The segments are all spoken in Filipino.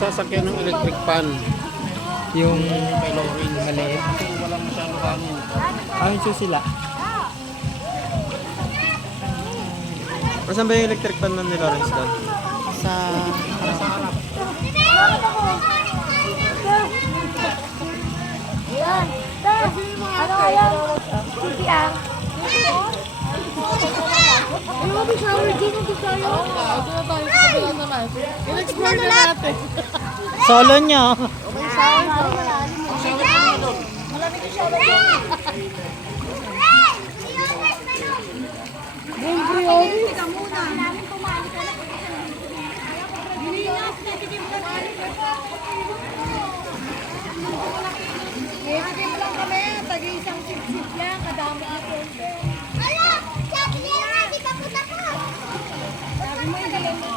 sasakyan ng electric pan. Yung Kay Lawrence. maliit. Kasi walang masyado hangin. Ayun sila. Saan ba yung electric pan nun ni Lawrence doon? Sa harap. Yan. Ano kaya? Hindi ah. Ano ba shower din ang tayo? in-explore na natin. Solo nyo. Malamig yung shower din. Teka muna. Namin pumali ka na. Ginilas na, tikim ka na. Tikim lang kami. Tag-isang sip-sip lang. Kadami ako. Ala! Sabi niya nga, di pa po tapos. Sabi mo yung galing mo.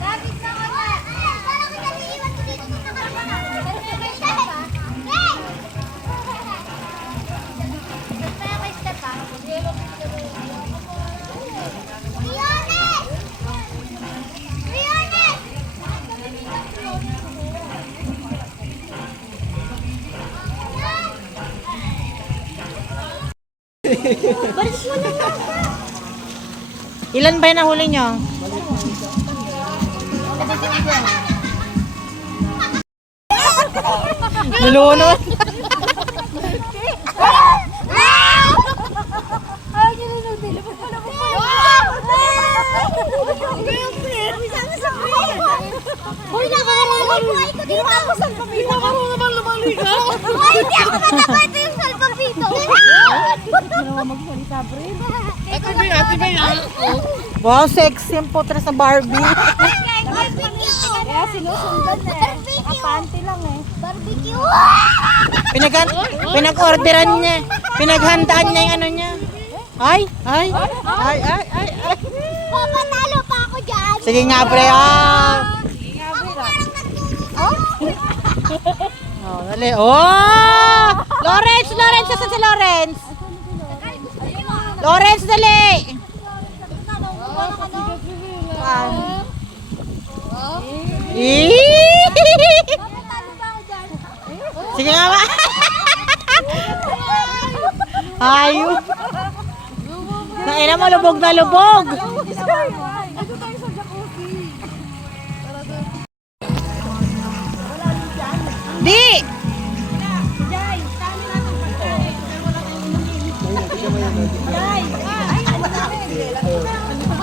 Lapit na ka na. Parang kita iiwan ko dito sa nakaraan. Kaya may step ha. Riones! Riones! Balis mo na nga. Ilan ba yung nahuli nyo? Luluwa naman. Ay, ginunod nila. Hoy, nakararami ko. Ay, ko dito ako sa pamilya. Hindi ako naman lumaligaw. Ay, hindi ako natakot. Ito yung salpang dito. Hindi naman magsalita, Brin. Ate Bay, Wow, sexy yung putra sa Barbie. Kaya sinusundan eh. Nakapanty lang eh. Barbecue! Pinag-orderan niya. Pinaghandaan niya yung ano niya. Ay. Papatalo pa ako dyan. Sige nga, pre. Ako parang nagtulog. Oh, dali. Oh! Lawrence! Saan si Lawrence? Lawrence, dali! Papatalo pa ako dyan. Sige nga ba? Ayun. Naina mo, lubog na lubog. Ito tayo sa jacuzzi. Di! Jai, tali natin sa Jai. Jai! Ay, ano natin?